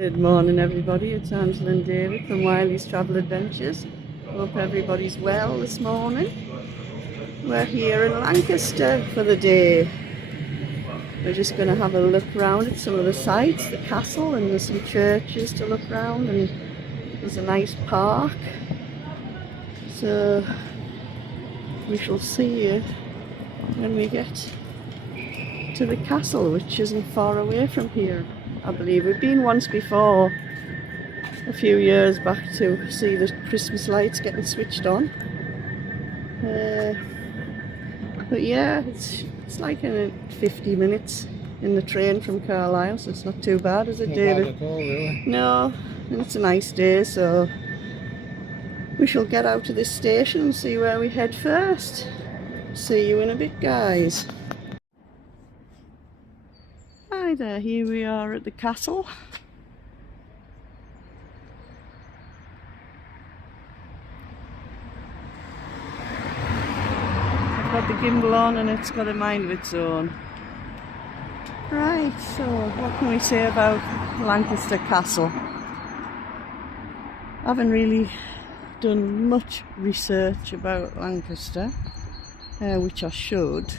Good morning everybody, it's Angela and David from Wiley's Travel Adventures. Hope everybody's well this morning. We're here in Lancaster for the day. We're just going to have a look around at some of the sights, the castle, and there's some churches to look around, and there's a nice park. So we shall see you when we get to the castle, which isn't far away from here. I believe we've been once before, a few years back, to see the Christmas lights getting switched on. But yeah, it's like 50 minutes in the train from Carlisle, so it's not too bad, is it, David? Not bad at all, really. No, and it's a nice day, so we shall get out to this station and see where we head first. See you in a bit, guys. Hi there, here we are at the castle. I've got the gimbal on and it's got a mind of its own. Right, so what can we say about Lancaster Castle? I haven't really done much research about Lancaster, which I should.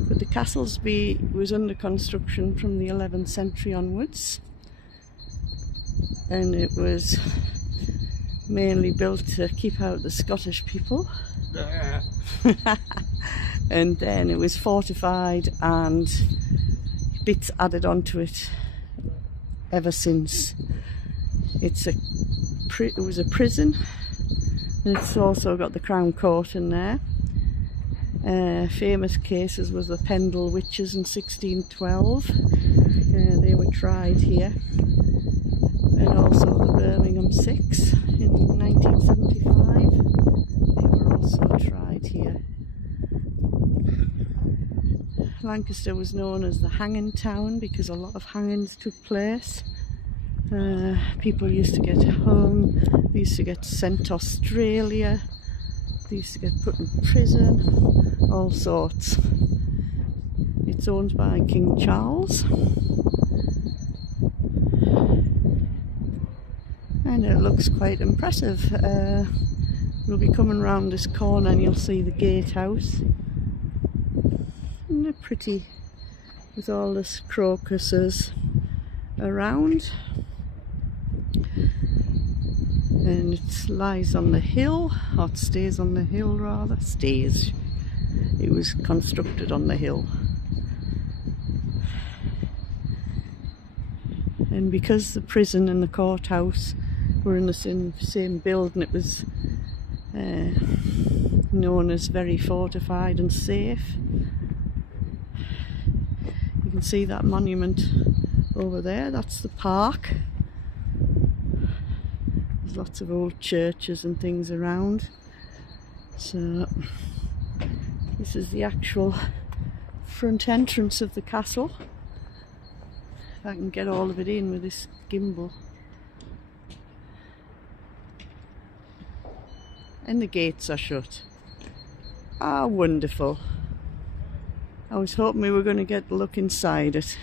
But the castle was under construction from the 11th century onwards, and it was mainly built to keep out the Scottish people. And then it was fortified and bits added onto it ever since. It was a prison, and it's also got the Crown Court in there. Famous cases was the Pendle witches in 1612. They were tried here, and also the Birmingham Six in 1975. They were also tried here. Lancaster was known as the hanging town because a lot of hangings took place. People used to get hung, they used to get sent to Australia, they used to get put in prison, all sorts. It's owned by King Charles, and it looks quite impressive. We'll be coming round this corner and you'll see the gatehouse, and they're pretty with all this crocuses around. And it lies on the hill, or it stays on the hill rather, it was constructed on the hill. And because the prison and the courthouse were in the same building, it was known as very fortified and safe. You can see that monument over there, that's the park. There's lots of old churches and things around. So this is the actual front entrance of the castle. If I can get all of it in with this gimbal. And the gates are shut. Ah, wonderful. I was hoping we were going to get a look inside it.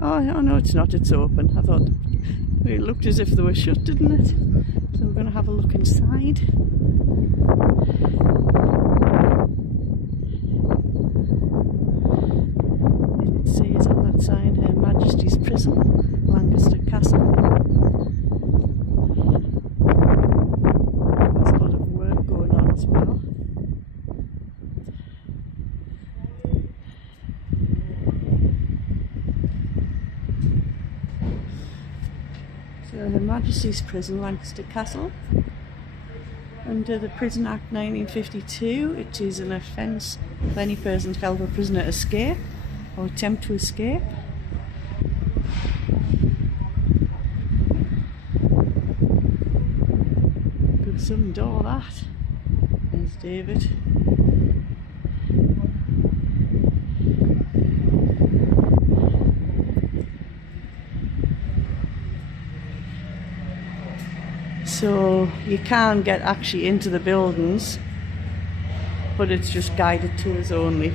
Oh no, it's not, it's open. I thought it looked as if they were shut, didn't it? So we're going to have a look inside. And it says on that sign, Her Majesty's Prison, Lancaster Castle. There's a lot of work going on as well. Her Majesty's Prison, Lancaster Castle. Under the Prison Act 1952, it is an offence if any person to help a prisoner escape or attempt to escape. Good some door, that. There's David. So you can get actually into the buildings, but it's just guided tours only.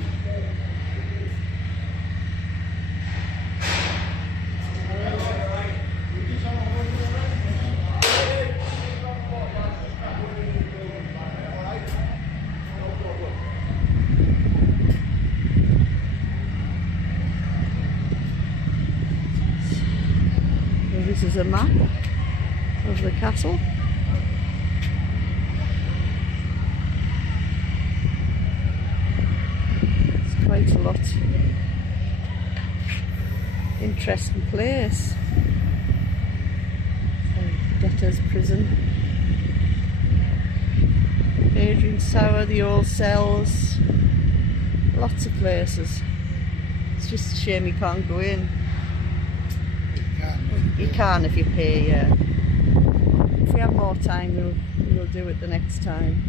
This is a map of the castle. It's quite a lot. Interesting place. Debtor's prison. Adrian Sower, the old cells. Lots of places. It's just a shame you can't go in. You can if you pay, yeah. If we have more time, we'll do it the next time.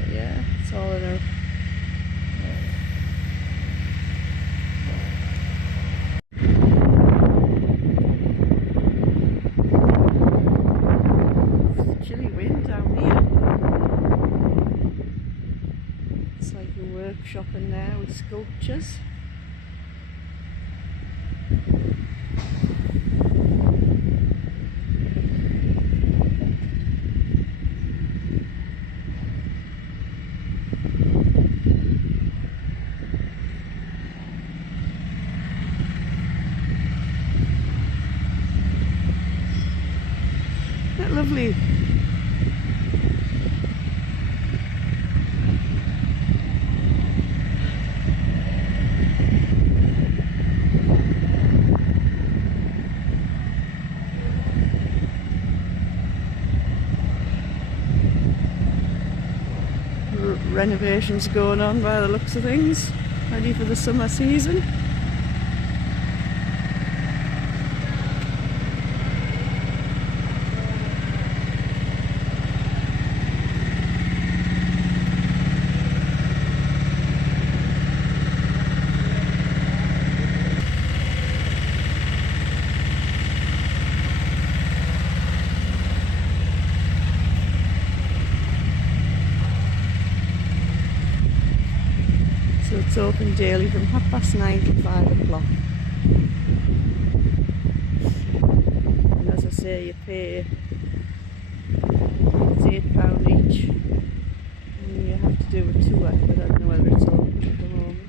But yeah, it's all in a... Chilly wind down here. It's like a workshop in there with sculptures. Isn't that lovely? Renovations going on by the looks of things, ready for the summer season. So it's open daily from 9:30 to 5 o'clock. And as I say, you pay, it's £8 each. And you have to do a tour, but I don't know whether it's open at the moment.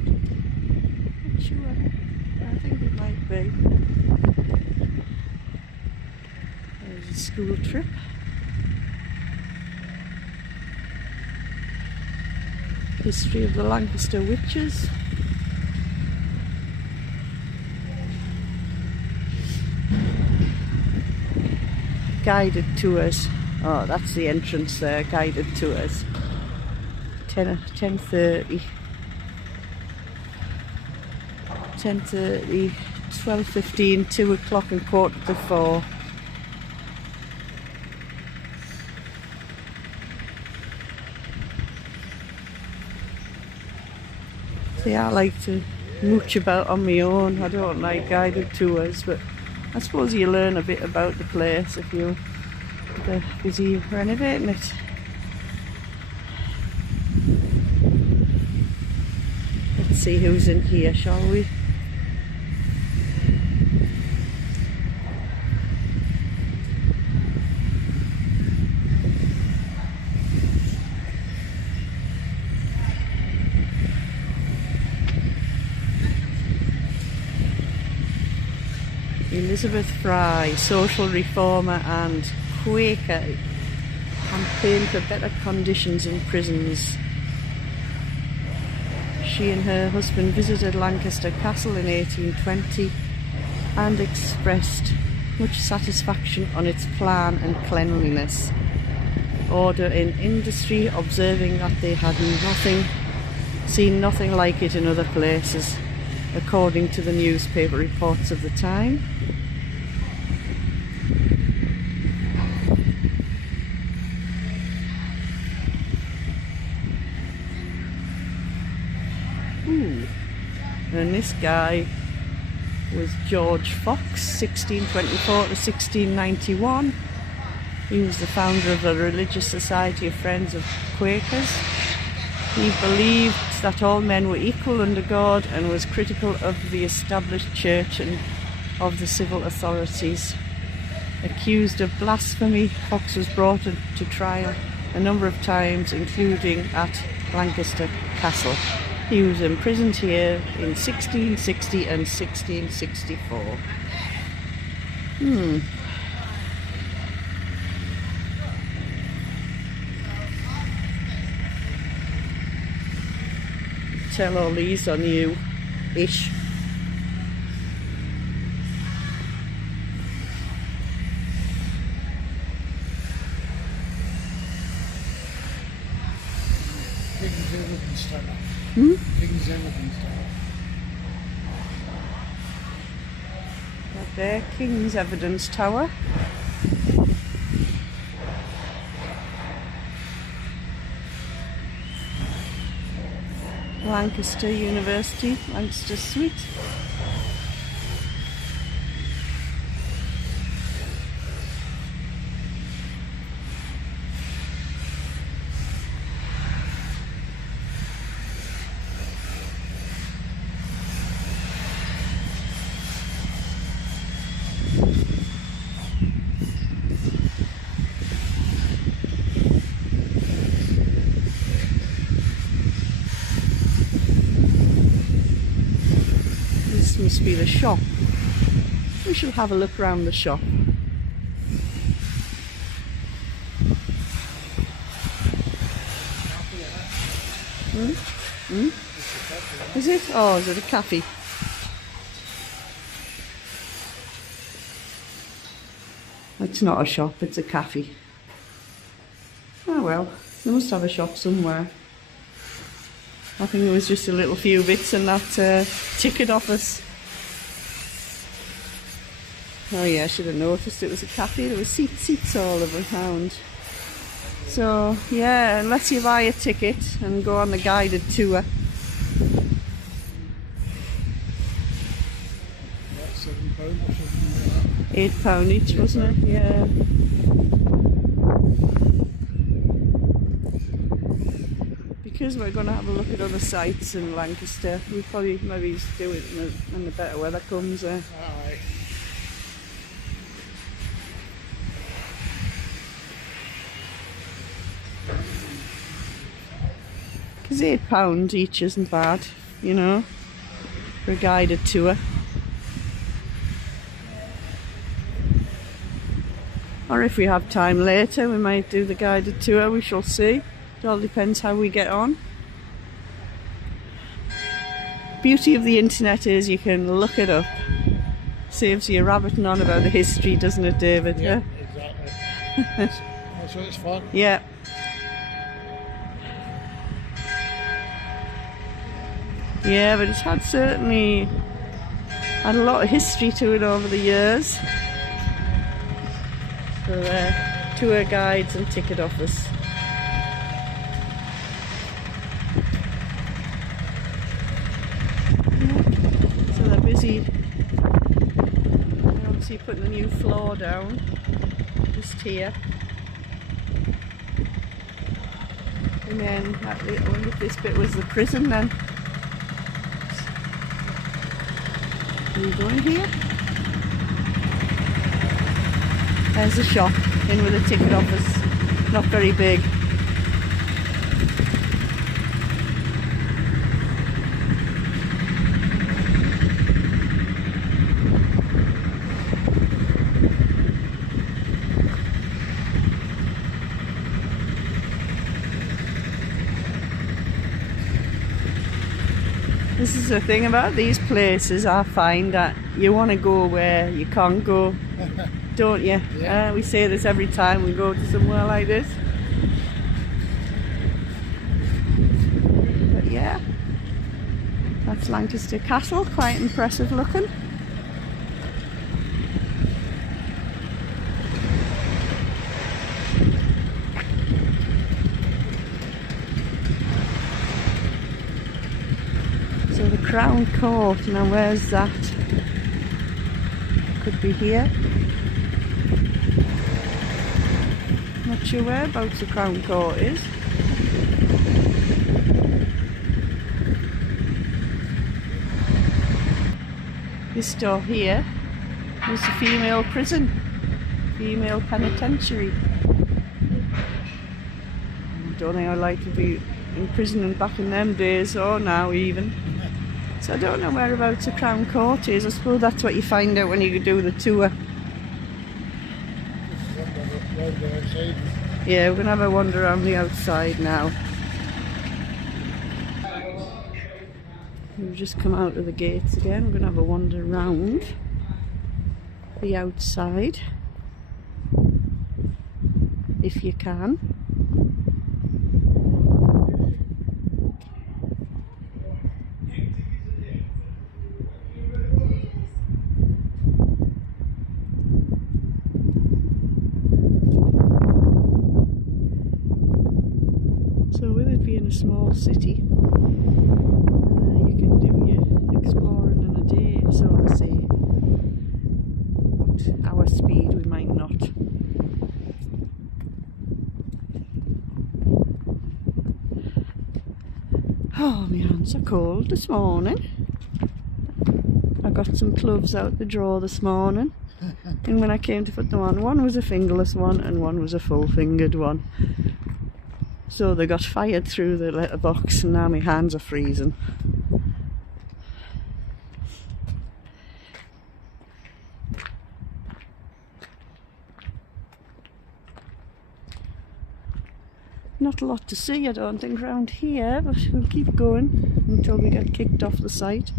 Not sure. I think it might be. There's a school trip. History of the Lancaster witches. Guided tours. Oh, that's the entrance there, guided tours. 10:30. 10:30, 12:15, 2 o'clock and 3:45. See, I like to mooch about on my own. I don't like guided tours, but I suppose you learn a bit about the place if you're busy renovating it. Let's see who's in here, shall we? Elizabeth Fry, social reformer and Quaker, campaigned for better conditions in prisons. She and her husband visited Lancaster Castle in 1820 and expressed much satisfaction on its plan and cleanliness, order in industry, observing that they had seen nothing like it in other places, according to the newspaper reports of the time. And this guy was George Fox, 1624 to 1691. He was the founder of the Religious Society of Friends of Quakers. He believed that all men were equal under God and was critical of the established church and of the civil authorities. Accused of blasphemy, Fox was brought to trial a number of times, including at Lancaster Castle. He was imprisoned here in 1660 and 1664. Tell all these are new-ish. King's Evidence Tower. Right there, King's Evidence Tower. Lancaster University, Lancaster Suite. This must be the shop. We shall have a look around the shop. Is it? Oh, is it a cafe? It's not a shop, it's a cafe. Oh well, they must have a shop somewhere. I think there was just a little few bits in that ticket office. Oh yeah, I should have noticed it was a cafe. There were seats all around. So yeah, unless you buy a ticket and go on the guided tour. £7 or something like that. £8 each, wasn't it? Yeah. Because we're going to have a look at other sites in Lancaster, we probably maybe do it when the better weather comes. Aye. Because £8 each isn't bad, you know, for a guided tour. Or if we have time later, we might do the guided tour, we shall see. It all depends how we get on. Beauty of the internet is you can look it up. Saves you rabbiting on about the history, doesn't it, David? Yeah, exactly. That's what it's fun. Yeah. Yeah, but it's certainly had a lot of history to it over the years. So tour guides and ticket office. So they're busy, obviously putting a new floor down just here. And then I wonder if this bit was the prison then. Are we going here? There's a shop in with a ticket office, not very big. This is the thing about these places, I find that you want to go where you can't go, don't you? Yeah. We say this every time we go to somewhere like this. But yeah, that's Lancaster Castle, quite impressive looking. So the Crown Court, now where's that? Could be here. Not sure whereabouts the Crown Court is. This door here is a female prison, female penitentiary. I don't think I'd like to be in prison and back in them days, or now even. So I don't know whereabouts the Crown Court is. I suppose that's what you find out when you do the tour. Yeah, we're going to have a wander around the outside now. We've just come out of the gates again. We're going to have a wander around the outside, if you can. So with it being a small city, you can do your exploring in a day, so to say. At our speed we might not. Oh, my hands are cold this morning. I got some gloves out the drawer this morning, and when I came to put them on, one was a fingerless one and one was a full-fingered one. So they got fired through the letterbox and now my hands are freezing. Not a lot to see, I don't think, around here, but we'll keep going until we get kicked off the site.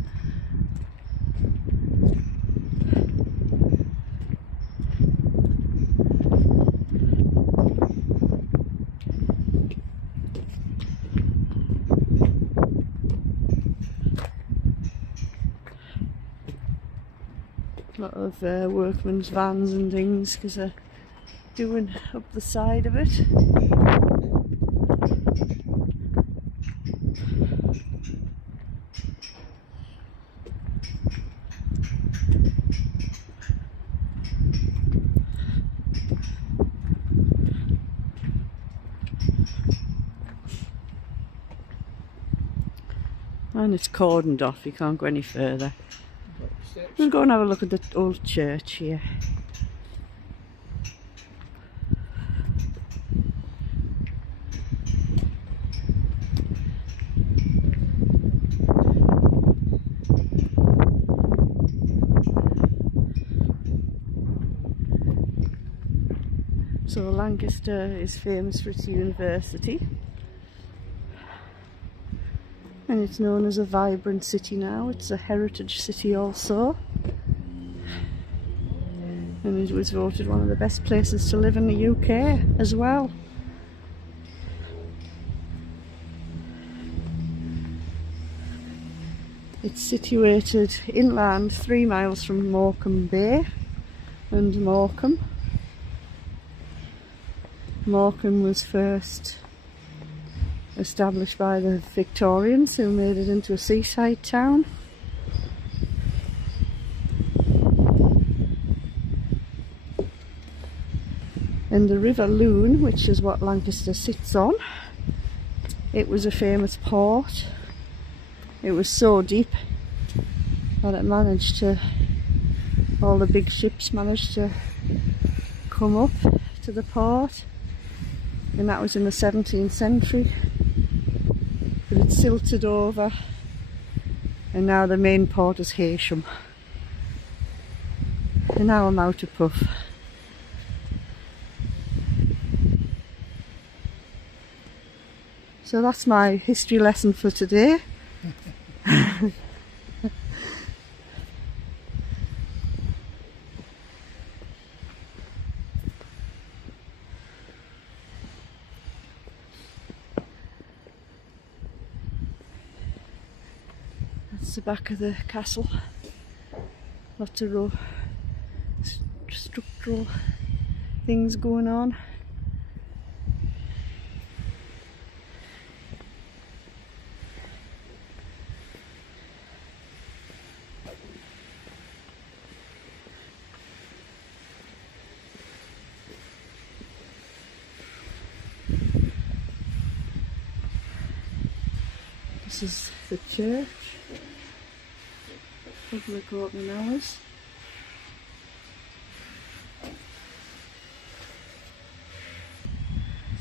A lot of workmen's vans and things because they're doing up the side of it. And it's cordoned off, you can't go any further. We'll go and have a look at the old church here. So Lancaster is famous for its university, and it's known as a vibrant city now. It's a heritage city also, and it was voted one of the best places to live in the UK as well. It's situated inland 3 miles from Morecambe Bay and Morecambe. Morecambe was first established by the Victorians, who made it into a seaside town. And the River Lune, which is what Lancaster sits on, it was a famous port. It was so deep that it managed to, all the big ships managed to come up to the port, and that was in the 17th century. But it silted over, and now the main port is Heysham. And now I'm out of puff. So that's my history lesson for today. That's the back of the castle. Lots of structural things going on. This is the church. Public opening hours.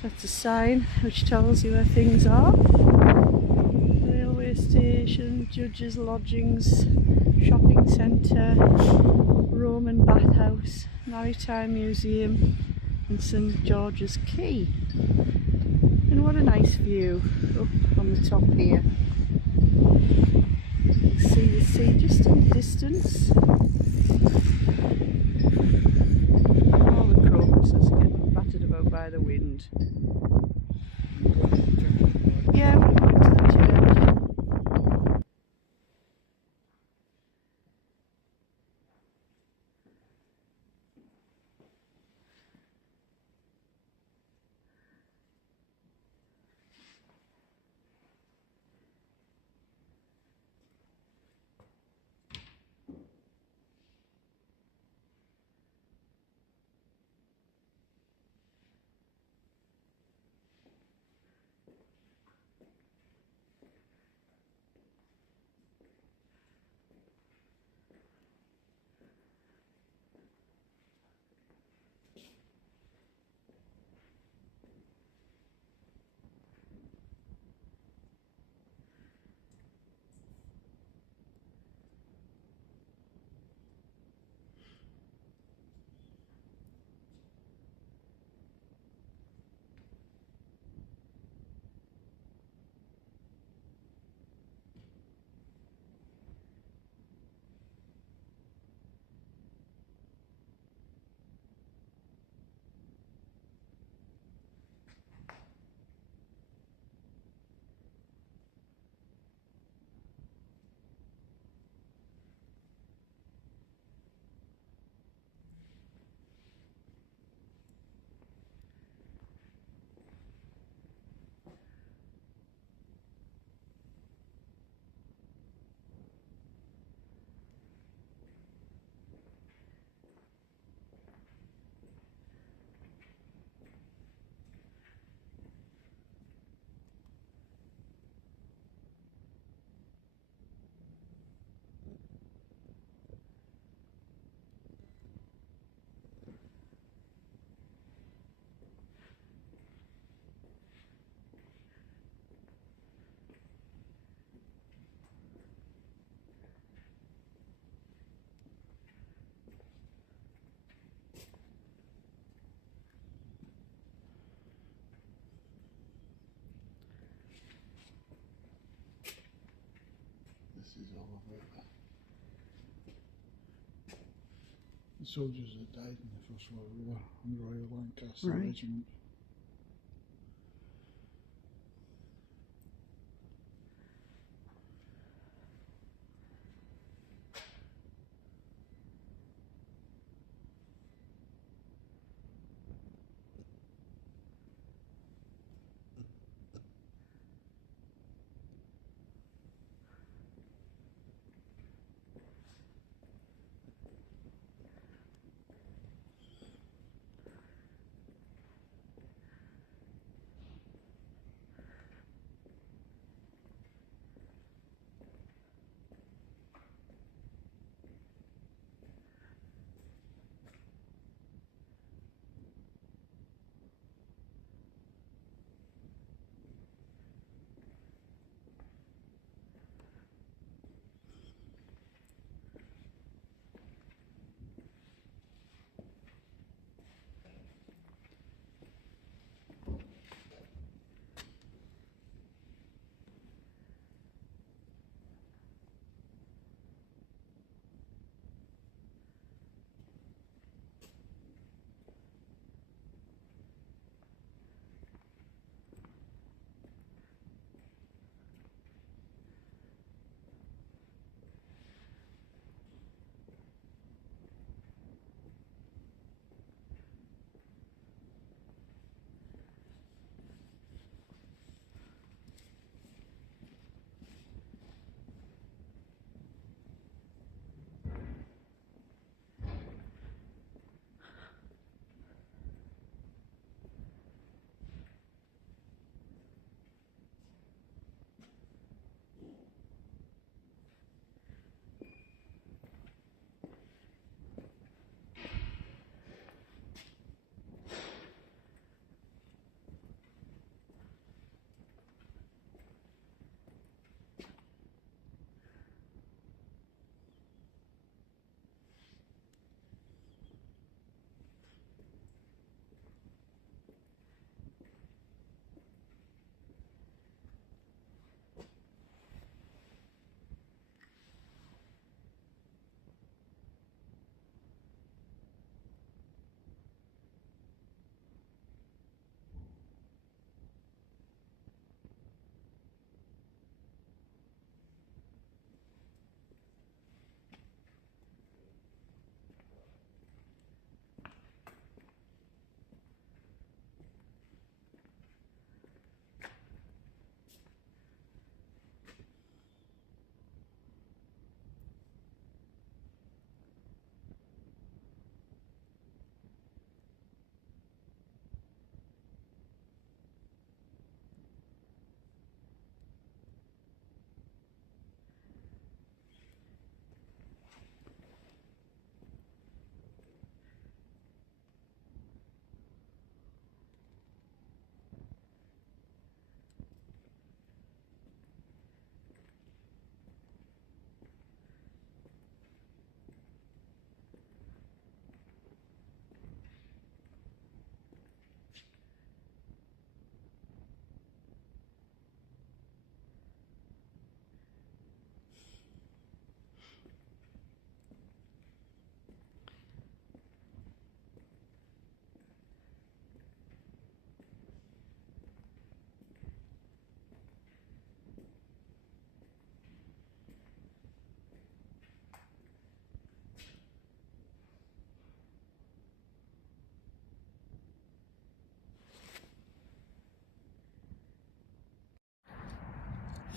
That's a sign which tells you where things are. Railway station, judges' lodgings, shopping centre, Roman bathhouse, maritime museum and St George's Quay. And what a nice view up on the top here. You see the sea just in the distance. All the crocuses are getting battered about by the wind. Yeah, we're going to the church. This is all of it. The soldiers that died in the First World War in the Royal Lancaster Regiment.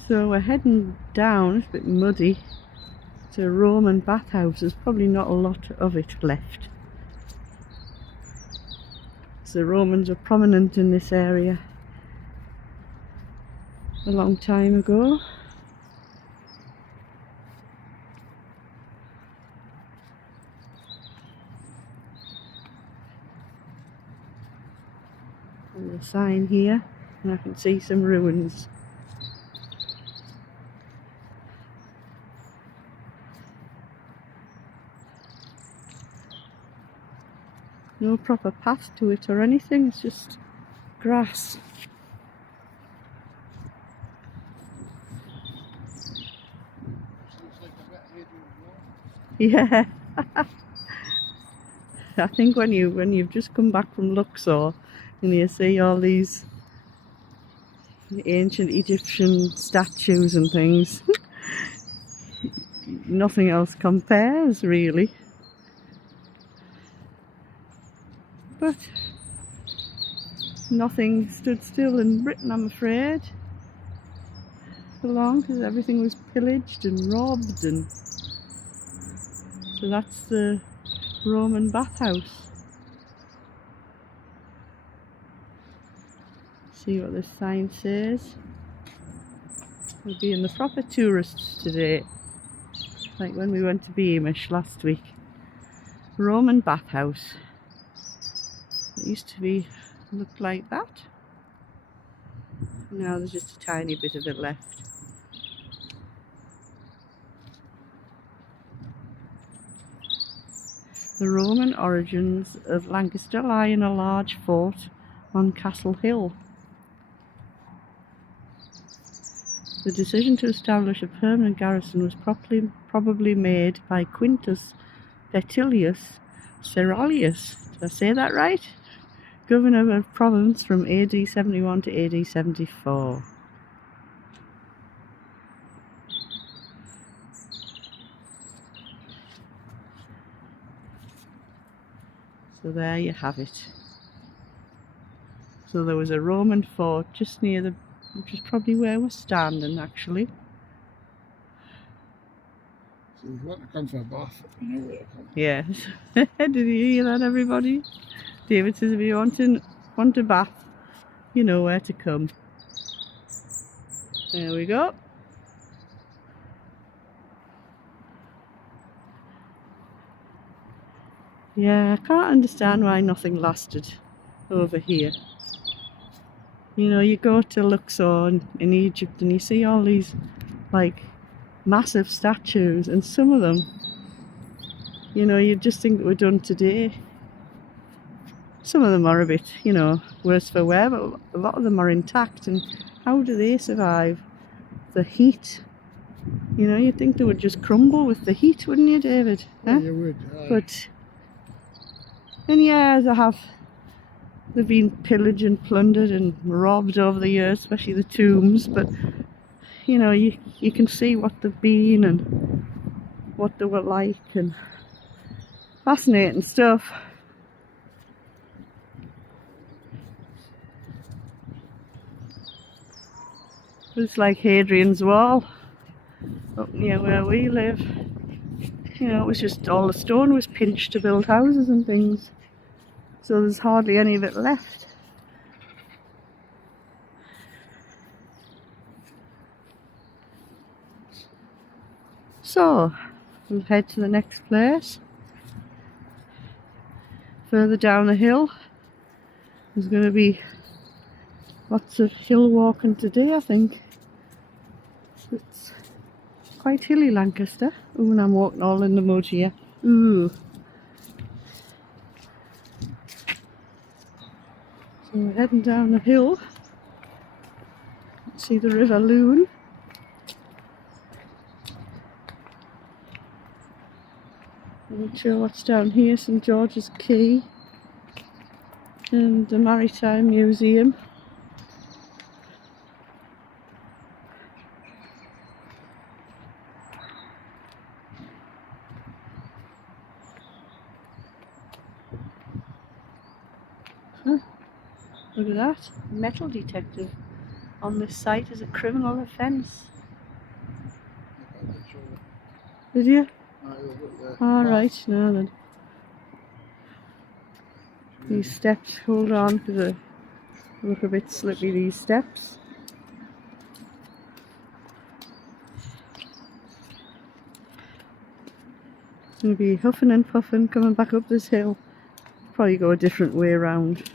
So we're heading down, it's a bit muddy, to a Roman bathhouse. There's probably not a lot of it left. So the Romans were prominent in this area a long time ago. There's a sign here, and I can see some ruins. No proper path to it or anything, it's just grass. Looks like a bit Hadrian Wall. Yeah. I think when you've just come back from Luxor and you see all these ancient Egyptian statues and things, nothing else compares really. But nothing stood still in Britain, I'm afraid, for long, because everything was pillaged and robbed, and so that's the Roman bathhouse. See what this sign says. We're being the proper tourists today, like when we went to Beamish last week. Roman bathhouse. It used to be looked like that. Now there's just a tiny bit of it left. The Roman origins of Lancaster lie in a large fort on Castle Hill. The decision to establish a permanent garrison was probably made by Quintus Petilius Cerullius. Did I say that right? Governor of province from AD 71 to AD 74. So there you have it. So there was a Roman fort just near the, which is probably where we're standing actually. So if you want to come for a bath, you know where to come. Yes. Did you hear that, everybody? David says if you want a bath, you know where to come. There we go. Yeah, I can't understand why nothing lasted over here. You know, you go to Luxor in Egypt and you see all these like massive statues, and some of them, you know, you just think that were done today. Some of them are a bit, you know, worse for wear, but a lot of them are intact. And how do they survive the heat? You know, you'd think they would just crumble with the heat, wouldn't you, David? Yeah, you would. But in years they've been pillaged and plundered and robbed over the years, especially the tombs. But you know, you can see what they've been and what they were like, and fascinating stuff. It's like Hadrian's Wall up near where we live. You know, it was just all the stone was pinched to build houses and things. So there's hardly any of it left. So we'll head to the next place. Further down the hill. There's going to be lots of hill walking today, I think. It's quite hilly, Lancaster. Ooh, and I'm walking all in the mud here. Ooh. So we're heading down the hill. See the River Loon. I'm not sure what's down here. St George's Quay and the Maritime Museum. Look at that, metal detective on this site is a criminal offence. Did you? Aye, look at the All path. right, now then. These steps, hold on, because they look a bit slippy, these steps. It's going to be huffing and puffing coming back up this hill. Probably go a different way around.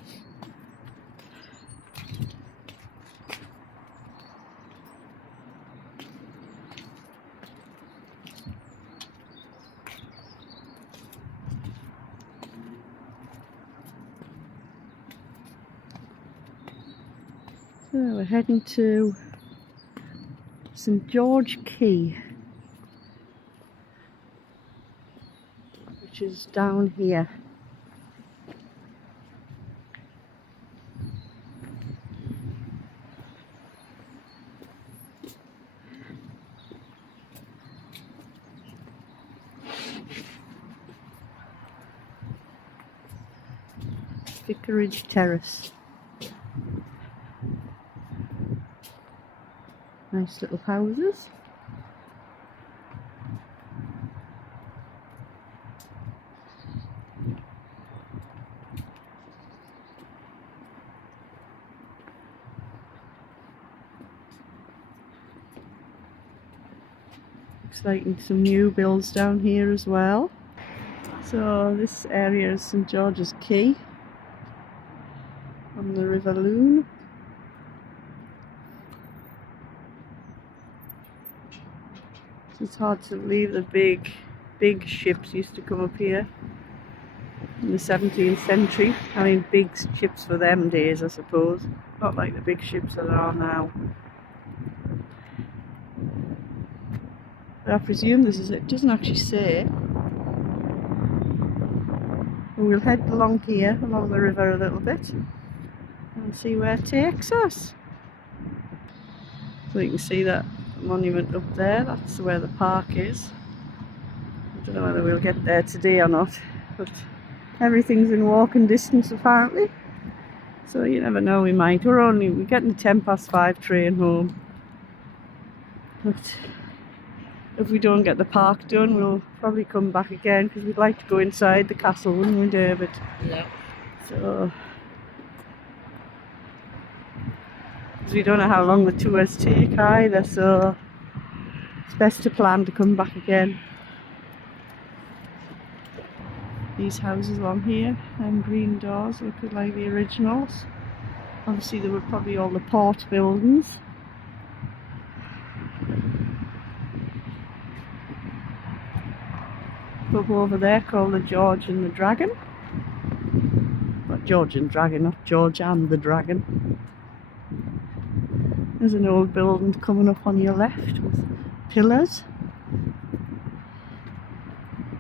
So we're heading to St George Quay, which is down here. Vicarage Terrace. Nice little houses. Looks like some new builds down here as well. So this area is St George's Quay on the River Loon. It's hard to believe the big ships used to come up here in the 17th century. I mean, big ships for them days, I suppose. Not like the big ships that are now. But I presume this is it. It doesn't actually say. But we'll head along here, along the river a little bit, and see where it takes us. So you can see that monument up there, that's where the park is. I don't know whether we'll get there today or not, but everything's in walking distance apparently. So you never know, we might. We're getting the 5:10 train home. But if we don't get the park done, we'll probably come back again, because we'd like to go inside the castle, wouldn't we, David? Yeah. So, because we don't know how long the tours take either, so it's best to plan to come back again. These houses along here, and green doors, look like the originals. Obviously they were probably all the port buildings. Pub over there called the George and the Dragon. Not George and Dragon, not George and the Dragon. There's an old building coming up on your left with pillars.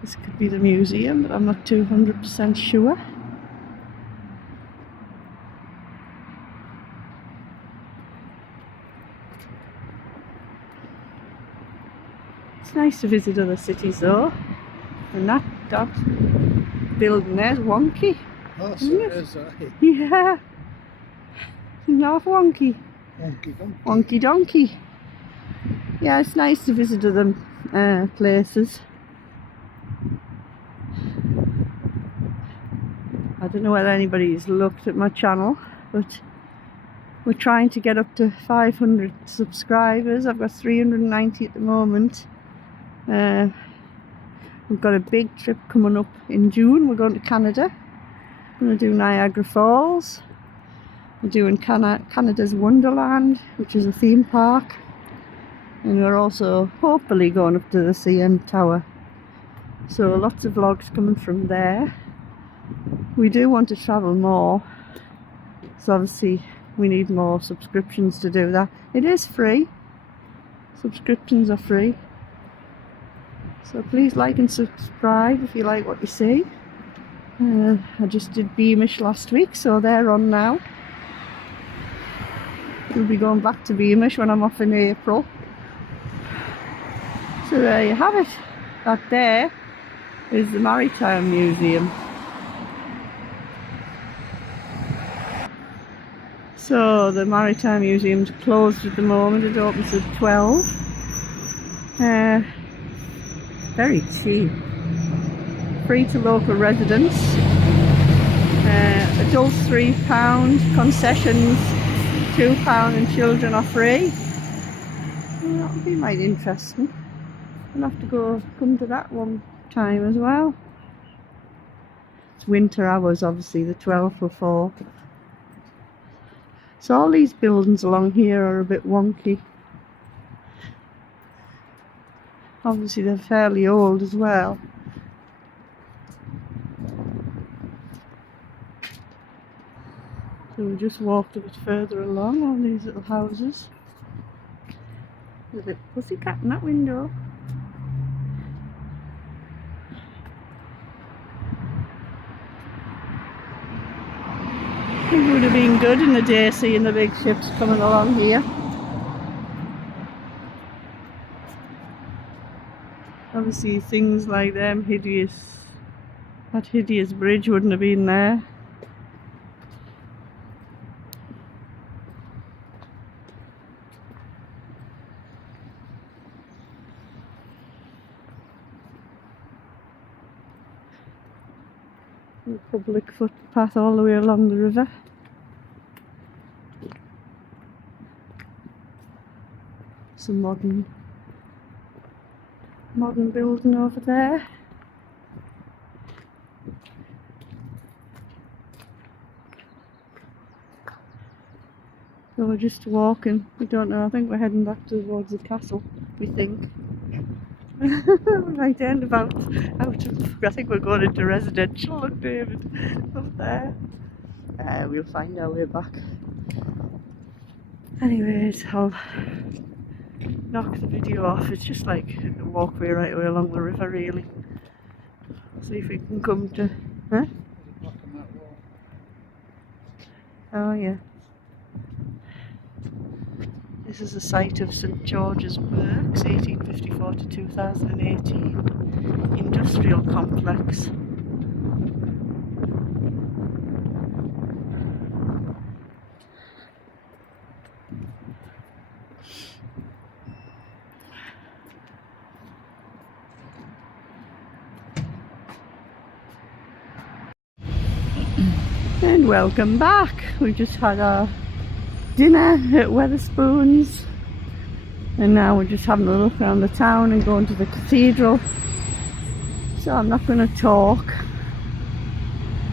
This could be the museum, but I'm not 200% sure. It's nice to visit other cities though. And that building there's wonky. Oh, so it is, aye. Yeah. Not wonky. Wonky donkey. Wonky donkey. Yeah, it's nice to visit other places. I don't know whether anybody's looked at my channel, but we're trying to get up to 500 subscribers. I've got 390 at the moment. We've got a big trip coming up in June. We're going to Canada. We're going to do Niagara Falls. We're doing Canada's Wonderland, which is a theme park. And we're also hopefully going up to the CN Tower. So lots of vlogs coming from there. We do want to travel more. So obviously we need more subscriptions to do that. It is free. Subscriptions are free. So please like and subscribe if you like what you see. I just did Beamish last week, so they're on now. We'll be going back to Beamish when I'm off in April. So there you have it. That there is the Maritime Museum. So the Maritime Museum's closed at the moment. It opens at 12. Very cheap. Free to local residents. Adults £3, concessions £2 and children are free. Well, that would be might interesting. We'll have to come to that one time as well. It's winter hours, obviously, the 12 till 4. So all these buildings along here are a bit wonky. Obviously they're fairly old as well. So we just walked a bit further along, all these little houses. There's a bit pussycat in that window. It would have been good in the day seeing the big ships coming along here. Obviously things like that hideous bridge wouldn't have been there. A public footpath all the way along the river. Some modern building over there. So we're just walking. We don't know. I think we're heading back towards the castle. We think. Right end about out of. I think we're going into residential. Look, David, up there. We'll find our way back. Anyways, I'll knock the video off. It's just like a walkway right away along the river, really. See if we can come to. Huh? Oh yeah. This is the site of St George's Works, 1854 to 2018, industrial complex. And welcome back. We just had our dinner at Wetherspoons and now we're just having a look around the town and going to the cathedral. So I'm not going to talk,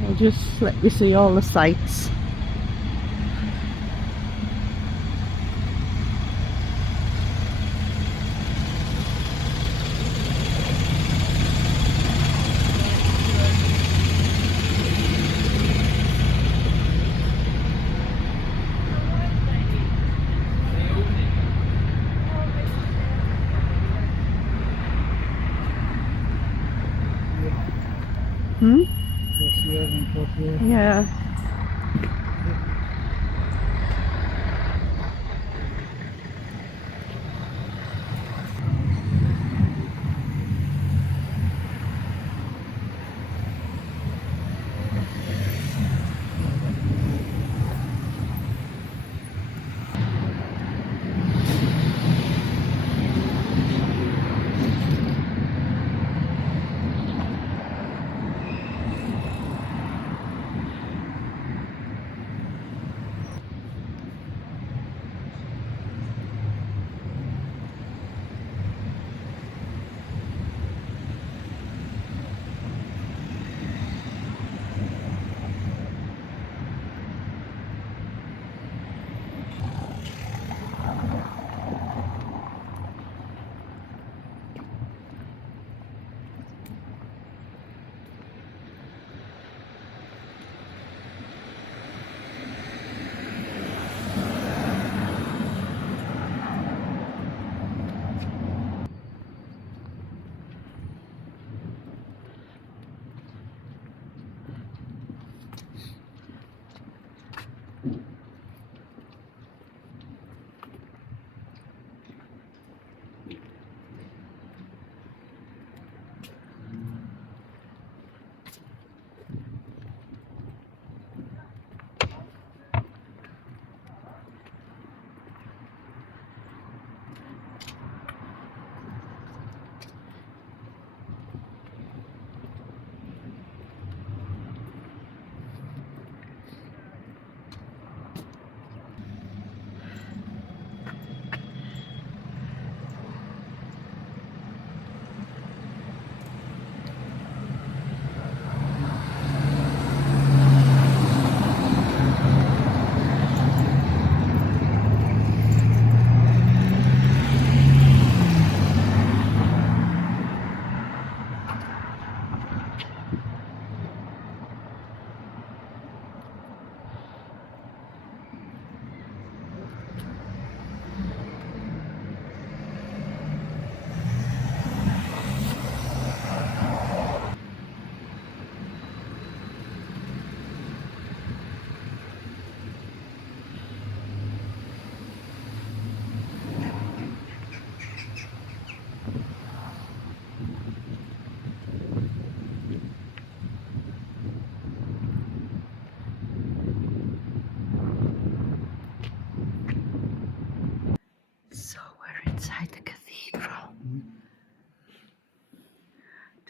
I'll just let you see all the sights. Yeah.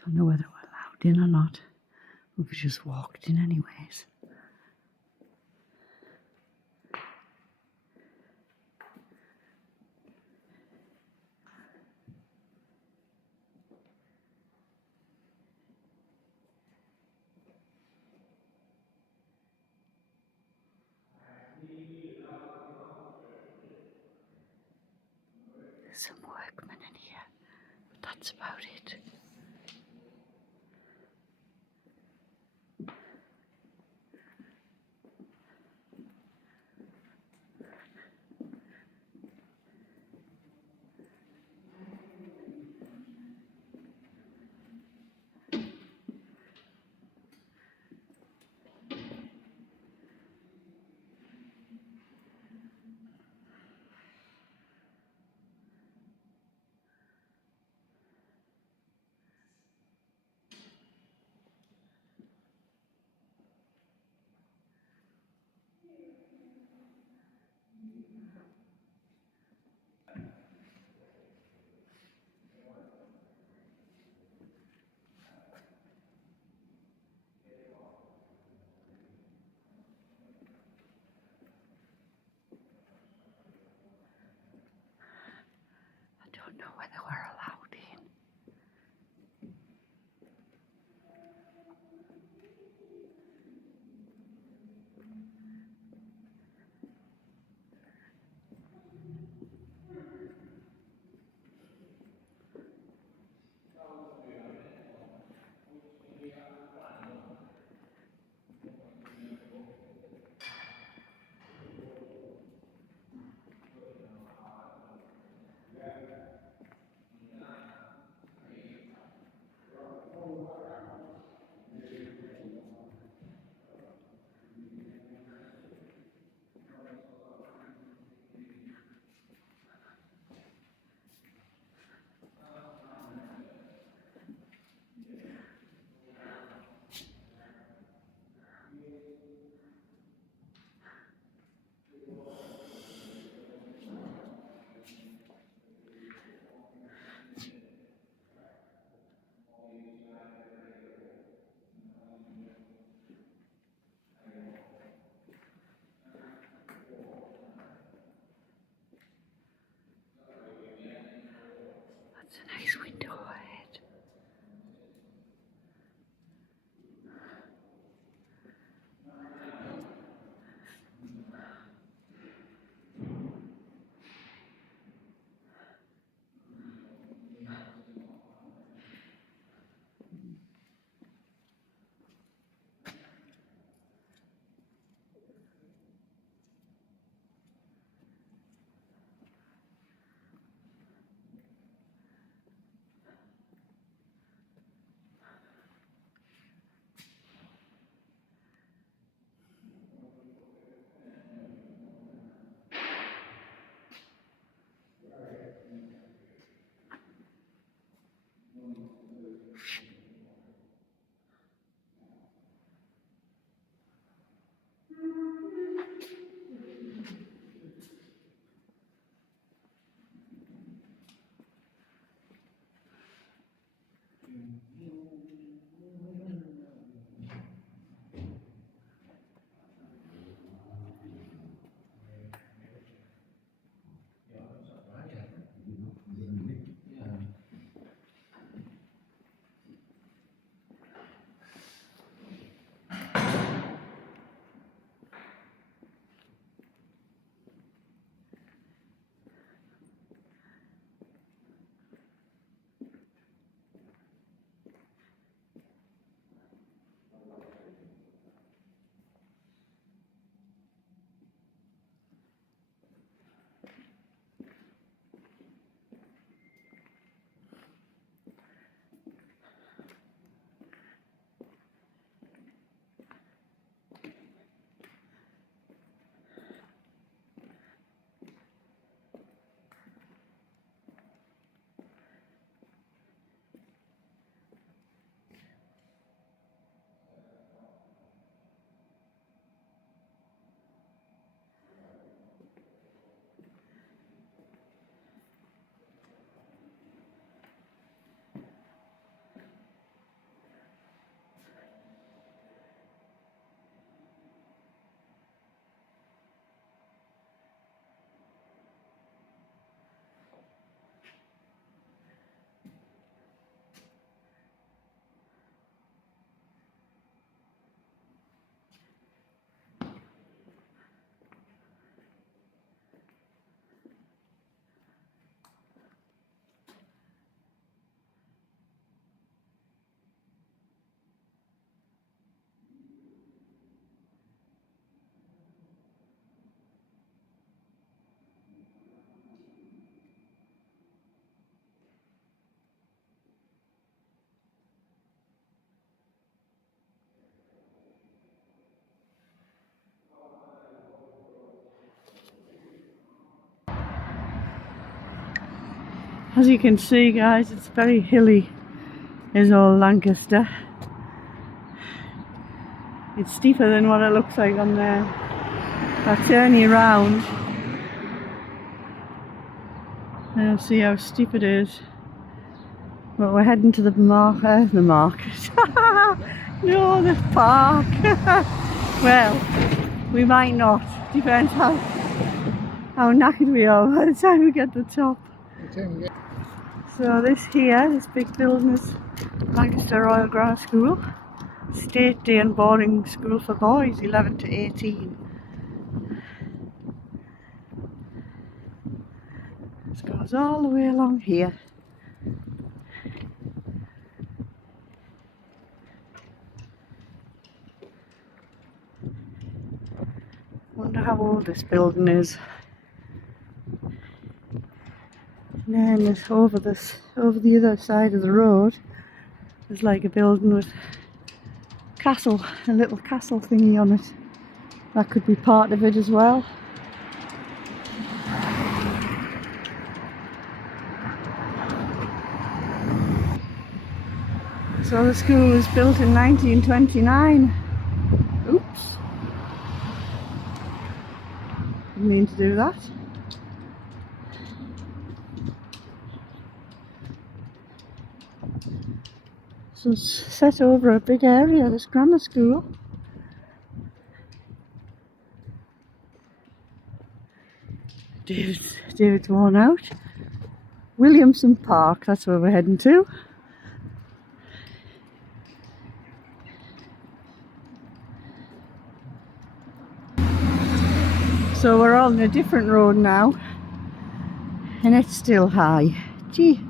Don't know whether we're allowed in or not. We've just walked in anyways. There's some workmen in here, but that's about it. I don't know whether we're allowed in. That's a nice window ahead. As you can see, guys, it's very hilly, is all Lancaster. It's steeper than what it looks like on there. I'll turn you around and you'll see how steep it is. But we're heading to the market. No, the park. Well, we might not. Depends how knackered we are by the time we get to the top. So this big building is Lancaster Royal Grammar School. State day and boarding school for boys 11 to 18. This goes all the way along here. Wonder how old this building is. And then there's over the other side of the road, there's like a building with a little castle thingy on it. That could be part of it as well. So the school was built in 1929. Oops. Didn't mean to do that. So it's set over a big area, this grammar school. David's worn out. Williamson Park, that's where we're heading to. So we're on a different road now, and it's still high. Gee.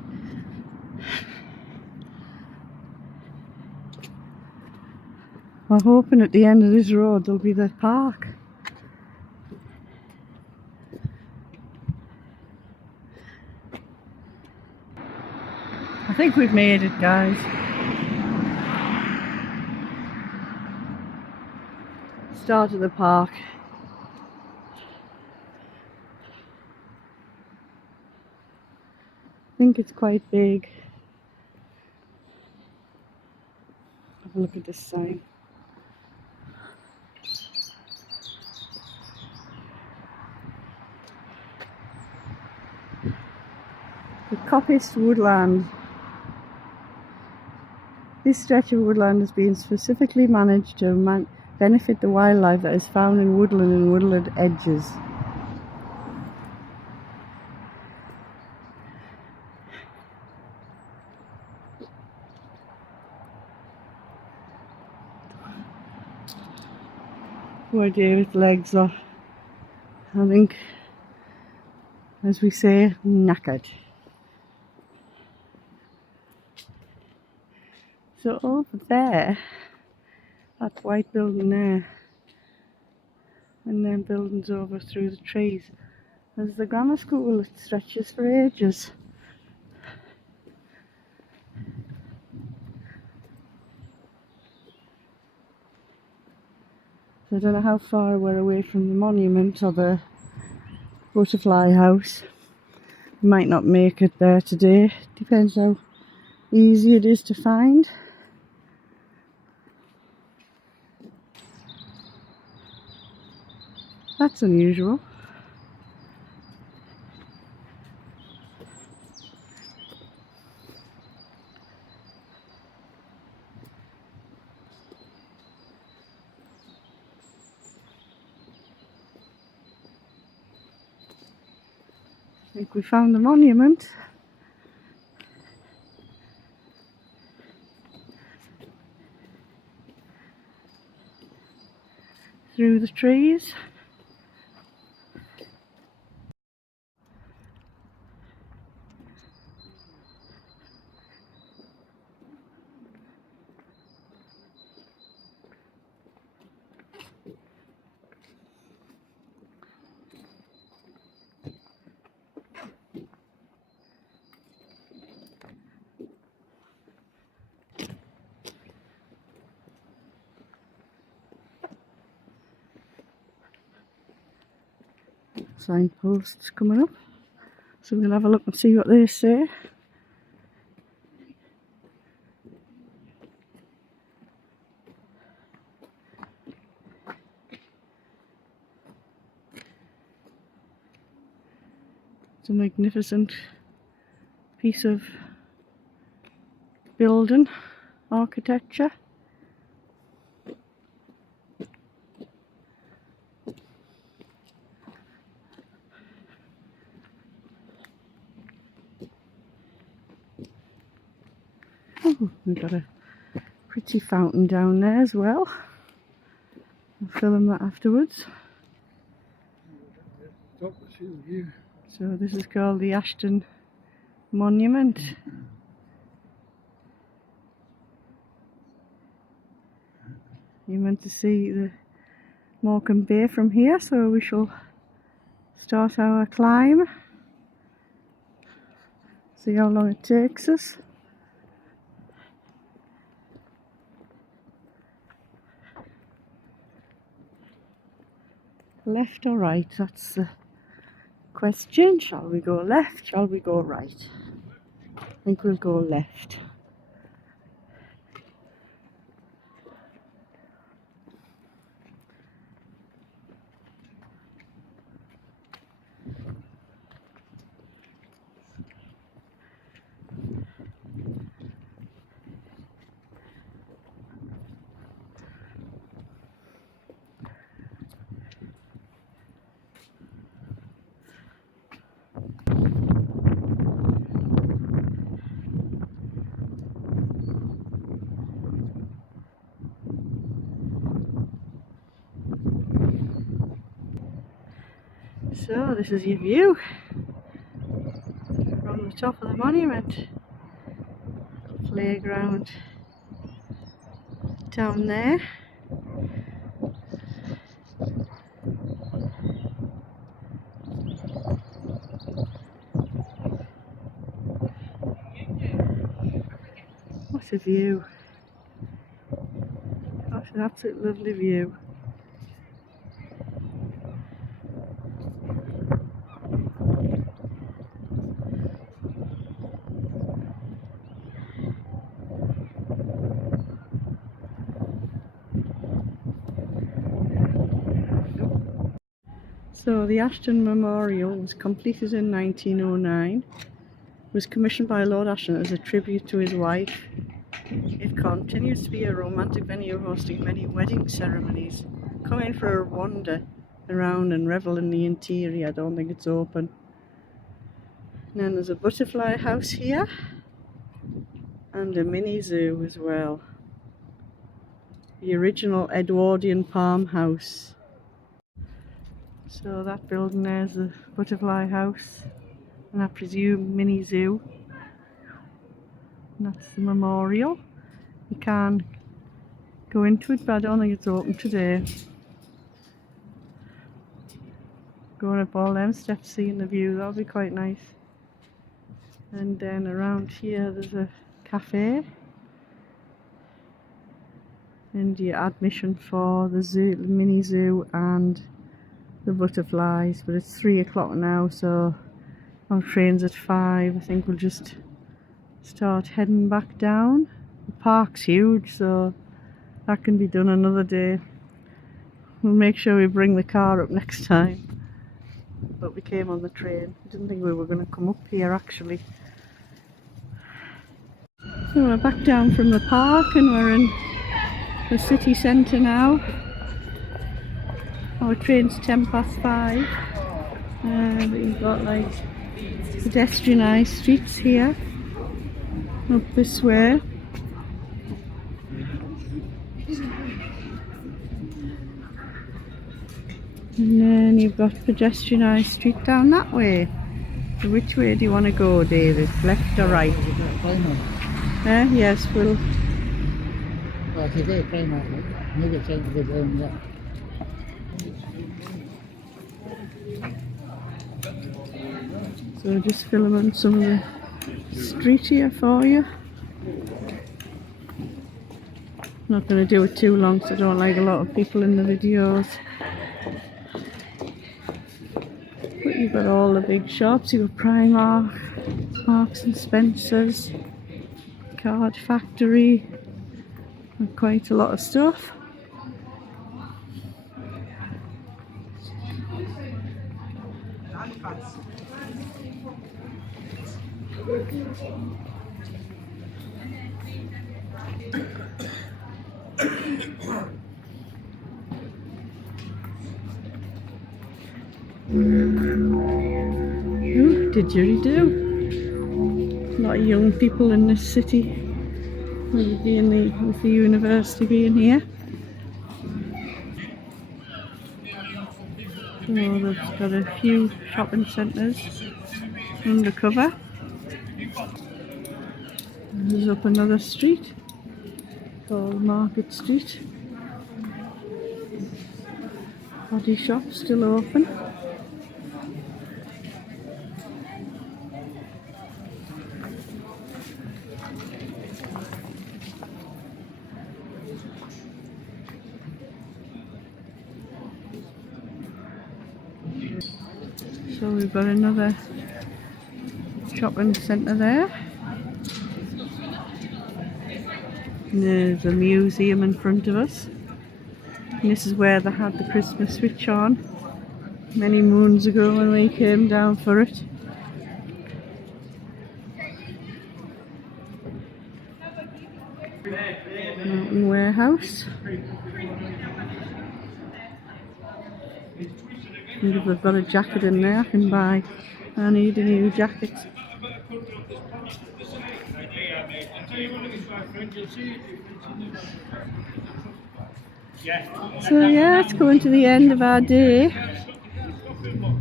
We're hoping at the end of this road there'll be the park. I think we've made it, guys. Start of the park. I think it's quite big. Have a look at this sign. The Coppice Woodland. This stretch of woodland has been specifically managed to benefit the wildlife that is found in woodland and woodland edges. Poor David's legs are, I think, as we say, knackered. So over there, that white building there, and then buildings over through the trees, there's the grammar school. It stretches for ages. So I don't know how far we're away from the monument or the butterfly house. We might not make it there today. Depends how easy it is to find. That's unusual. I think we found the monument. Through the trees. Signposts coming up. So we'll have a look and see what they say. It's a magnificent piece of building architecture. Oh, we've got a pretty fountain down there as well. I'll film that afterwards. Top, see the view. So this is called the Ashton Monument. You're meant to see the Morecambe Bay from here, so we shall start our climb. See how long it takes us. Left or right? That's the question. Shall we go left? Shall we go right? I think we'll go left. So this is your view from the top of the monument. Playground down there. What a view. That's an absolute lovely view. So the Ashton Memorial was completed in 1909. It was commissioned by Lord Ashton as a tribute to his wife. It continues to be a romantic venue hosting many wedding ceremonies. Come in for a wander around and revel in the interior. I don't think it's open. And then there's a butterfly house here and a mini zoo as well. The original Edwardian palm house. So that building there's the butterfly house, and I presume mini zoo. And that's the memorial. You can go into it, but I don't think it's open today. Going up all them steps, seeing the view, that'll be quite nice. And then around here there's a cafe. And your admission for the zoo, the mini zoo and the butterflies, but it's 3 o'clock now, so our train's at 5. I think we'll just start heading back down. The park's huge, so that can be done another day. We'll make sure we bring the car up next time. But we came on the train. I didn't think we were going to come up here actually. So we're back down from the park and we're in the city centre now. Our train's 5:10. But you've got like pedestrianised streets here up this way. And then you've got pedestrianised street down that way. So which way do you want to go, David? Left or right? Yes, we'll. Well, if you go Primark, maybe it's time to go down there. So just filming some of the street here for you. Not going to do it too long, so I don't like a lot of people in the videos. But You've got all the big shops. You've got Primark, Marks and Spencer's, Card Factory, and quite a lot of stuff. Ooh, didgeridoo. A lot of young people in this city with the university being here. So they've got a few shopping centres undercover. There's up another street called Market Street. Body shop still open. So we've got another shopping centre there. And there's a museum in front of us. And this is where they had the Christmas switch on many moons ago when we came down for it. Mountain Warehouse. And if they've got a jacket in there I can buy. I need a new jacket. So yeah, it's coming to the end of our day.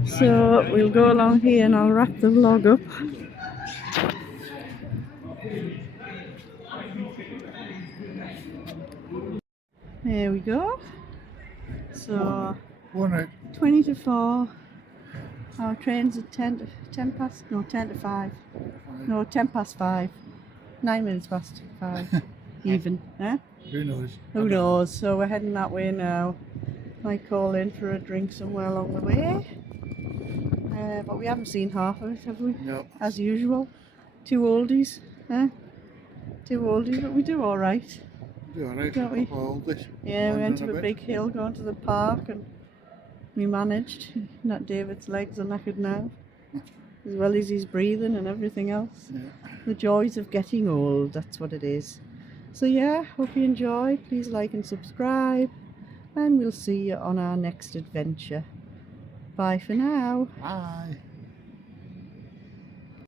So we'll go along here and I'll wrap the vlog up. There we go. So 20 to 4. Our train's at 10 to 5. No, 10 past 5. 9 minutes past 5. Even, eh? Who knows? Who knows? So we're heading that way now. Might call in for a drink somewhere along the way. But we haven't seen half of it, have we? No. As usual. 2 oldies, eh? 2 oldies, but we do alright. Do alright, Don't we? all this. Yeah, we went to a big hill, going to the park, and we managed. Not David's legs are knackered now, as well as his breathing and everything else. Yeah. The joys of getting old, that's what it is. So yeah, hope you enjoy. Please like and subscribe, and we'll see you on our next adventure. Bye for now. Bye.